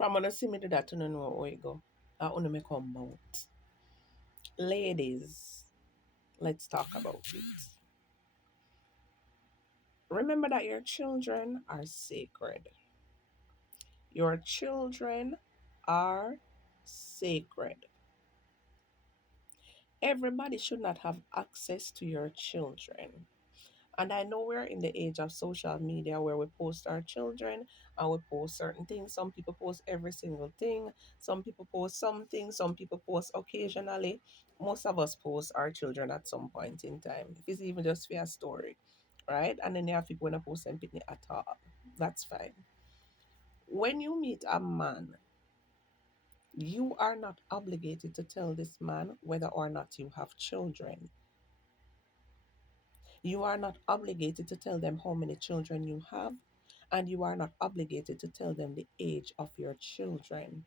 I'm gonna see me do that to know where you go. I wanna make come out. Ladies, let's talk about it. Remember that your children are sacred. Your children are sacred. Everybody should not have access to your children. And I know we're in the age of social media where we post our children and we post certain things. Some people post every single thing. Some people post something. Some people post occasionally. Most of us post our children at some point in time. If it's even just for a story, right? And then you have people when I post them picnic at all. That's fine. When you meet a man, you are not obligated to tell this man whether or not you have children. You are not obligated to tell them how many children you have, and you are not obligated to tell them the age of your children.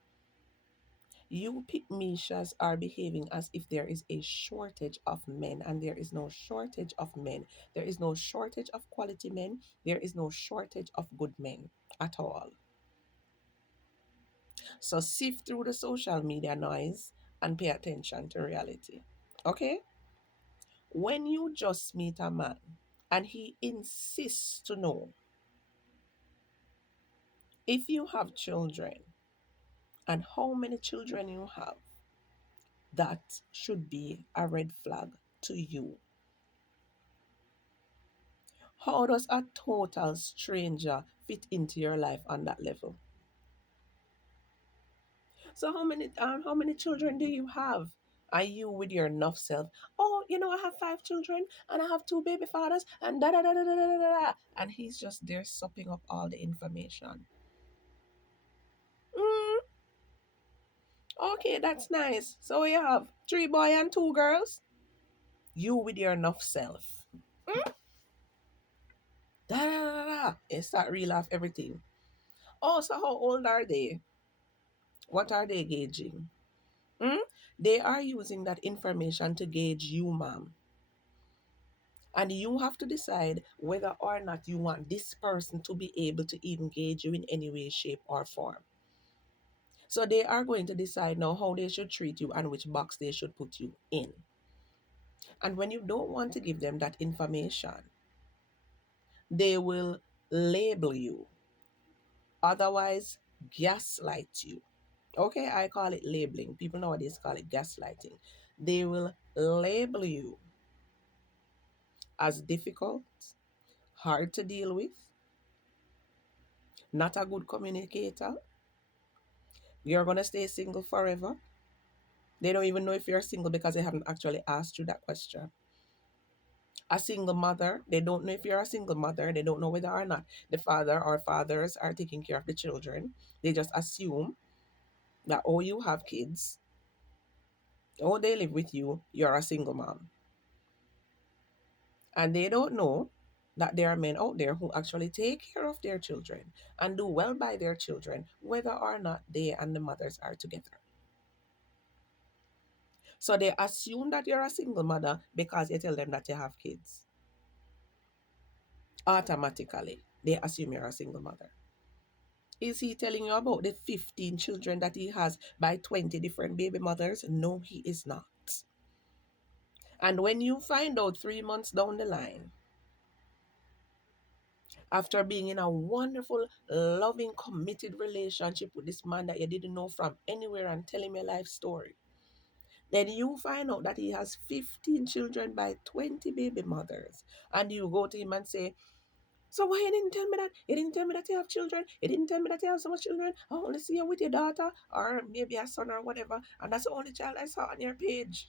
You Mishas are behaving as if there is a shortage of men, and there is no shortage of men. There is no shortage of quality men. There is no shortage of good men at all. So sift through the social media noise and pay attention to reality. Okay? When you just meet a man and he insists to know if you have children and how many children you have, that should be a red flag to you. How does a total stranger fit into your life on that level? So how many children do you have? Are you with your enough self? Oh, I have 5 children and I have 2 baby fathers and da da da da da da da da. And he's just there sopping up all the information. Mm, okay, that's nice. So you have 3 boys and 2 girls. You with your enough self. Mm, da da da da da. You start reel off everything. Oh, so how old are they? What are they gauging? Mm? They are using that information to gauge you, ma'am. And you have to decide whether or not you want this person to be able to engage you in any way, shape, or form. So they are going to decide now how they should treat you and which box they should put you in. And when you don't want to give them that information, they will label you, otherwise, gaslight you. Okay, I call it labeling. People nowadays call it gaslighting. They will label you as difficult, hard to deal with, not a good communicator. You're going to stay single forever. They don't even know if you're single because they haven't actually asked you that question. A single mother, they don't know if you're a single mother. They don't know whether or not the father or fathers are taking care of the children. They just assume that, oh, you have kids, oh, they live with you, you're a single mom. And they don't know that there are men out there who actually take care of their children and do well by their children, whether or not they and the mothers are together. So they assume that you're a single mother because you tell them that you have kids. Automatically, they assume you're a single mother. Is he telling you about the 15 children that he has by 20 different baby mothers? No, he is not. And when you find out 3 months down the line, after being in a wonderful, loving, committed relationship with this man that you didn't know from anywhere and tell him your life story, then you find out that he has 15 children by 20 baby mothers. And you go to him and say, so why you didn't tell me that? You didn't tell me that you have children. You didn't tell me that you have so much children. I only see you with your daughter or maybe a son or whatever. And that's the only child I saw on your page.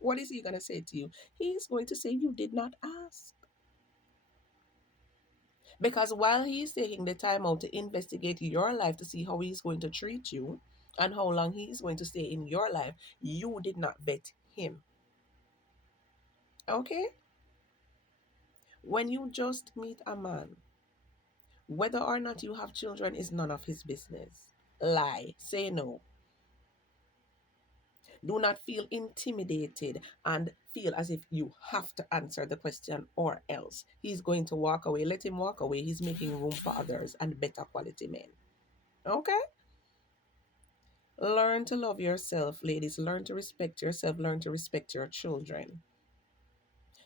What is he going to say to you? He's going to say you did not ask. Because while he's taking the time out to investigate your life to see how he's going to treat you and how long he's going to stay in your life, you did not vet him. Okay? When you just meet a man, whether or not you have children is none of his business. Lie. Say no. Do not feel intimidated and feel as if you have to answer the question or else. He's going to walk away. Let him walk away. He's making room for others and better quality men. Okay? Learn to love yourself, ladies. Learn to respect yourself. Learn to respect your children.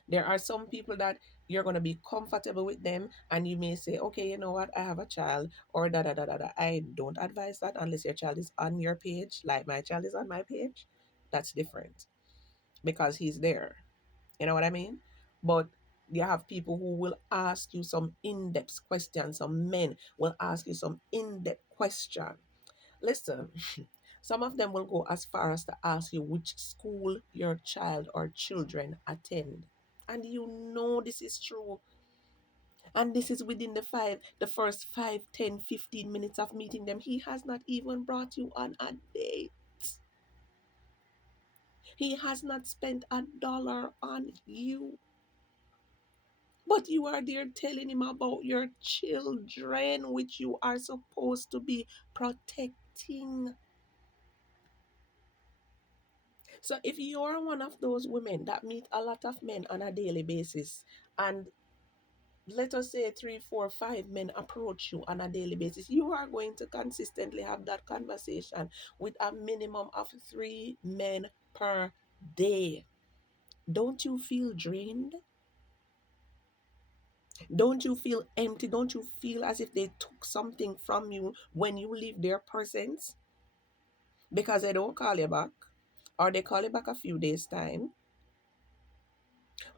There are some people that you're going to be comfortable with them, and you may say, okay, you know what, I have a child, or da da da da da. I don't advise that unless your child is on your page, like my child is on my page. That's different because he's there. You know what I mean? But you have people who will ask you some in depth questions. Some men will ask you some in depth question. Listen, some of them will go as far as to ask you which school your child or children attend. And you know this is true. And this is within the first 5, 10, 15 minutes of meeting them. He has not even brought you on a date. He has not spent a dollar on you. But you are there telling him about your children, which you are supposed to be protecting. So if you're one of those women that meet a lot of men on a daily basis, and let us say 3, 4, 5 men approach you on a daily basis, you are going to consistently have that conversation with a minimum of 3 men per day. Don't you feel drained? Don't you feel empty? Don't you feel as if they took something from you when you leave their presence? Because they don't call you back, or they call you back a few days' time,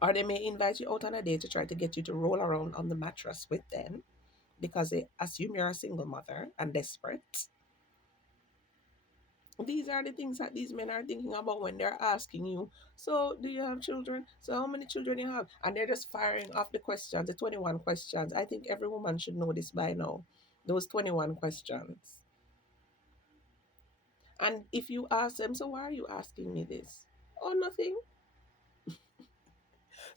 or they may invite you out on a date to try to get you to roll around on the mattress with them because they assume you're a single mother and desperate. These are the things that these men are thinking about when they're asking you, so do you have children? So how many children you have? And they're just firing off the questions, the 21 questions. I think every woman should know this by now. Those 21 questions. And if you ask them, so why are you asking me this? Oh, nothing.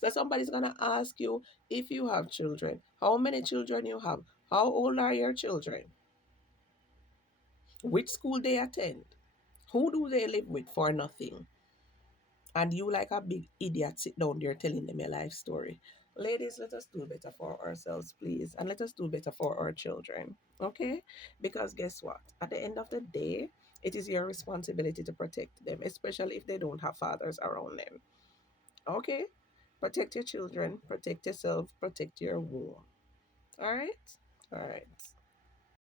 So somebody's gonna ask you if you have children, how many children you have, how old are your children, which school they attend, who do they live with for nothing, and you like a big idiot sit down there telling them your life story. Ladies, let us do better for ourselves, please, and let us do better for our children. Okay? Because guess what? At the end of the day, it is your responsibility to protect them, especially if they don't have fathers around them. Okay? Protect your children, protect yourself, protect your womb. All right? All right.